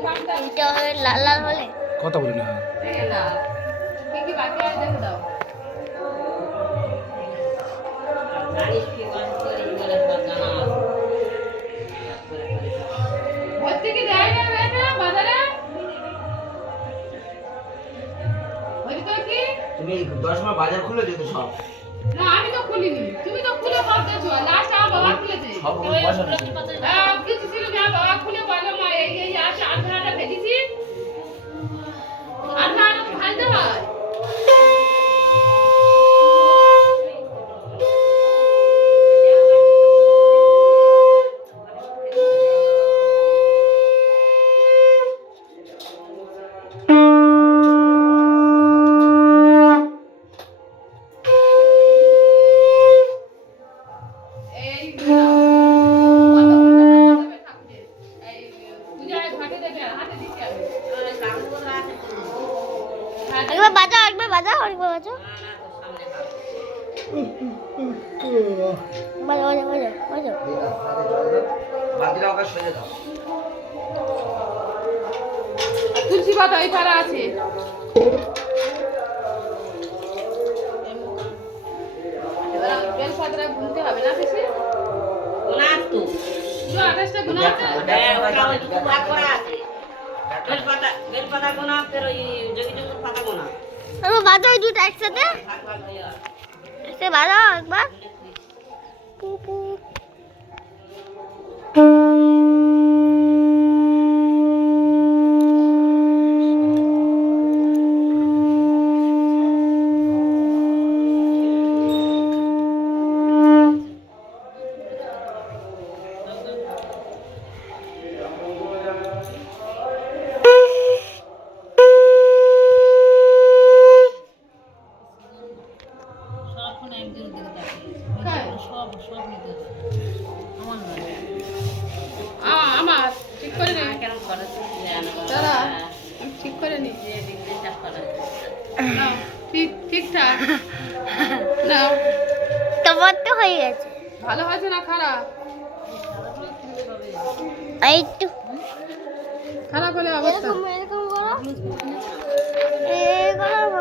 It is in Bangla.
এটা লাল লাল হলে কথা বলি না। তুমি 10 মাস বাজার খুলে দিতে সব। না আমি তো খুলিনি, তুমি তো খুলে বলতেছো লাস্ট আমার বাবা খুলেছে সব পয়সা নিচ্ছে। কিছু ছিল না, বাবা খুলে বললো মা এই এই আসে আধারটা ভেজেছি, আধারটা তো ভাজতে হয়। একবার বাজাও, একবার বাজাও, আরেকবার বাজাও। বাজাও বাজাও বাজাও বাজাও। বাকিটা ওকে সরিয়ে দাও। তুলসী পাতা এই পারা আছে, বেল পাতা গুনতে হবে না বেশি, গোনা তো 28টা গুণ আছে। ওটা ওই দুটো ভাগ করা আছে। বেলপাতা গোনা ফের ওই যোগী যোগীর পাতা গোনা একবার বাজাও এই দুটো একসাথে, ভাগ ভাগ হয়ে যায়। একসাথে বাজাও একবার। পু পু। সারাক্ষণ একজনের দিকে তাকিয়ে সব সব নিতে হবে। আমার নয়। আমার ঠিক করে নে, কেন করেছে দাদা আমি ঠিক করে নি, নাও, ঠিকঠাক নাও। তোমার তো হয়ে গেছে। ভালো হয়েছে না খারাপ? আর একটু খারাপ হলে অবস্থা এরকম এরকম করো, এরকম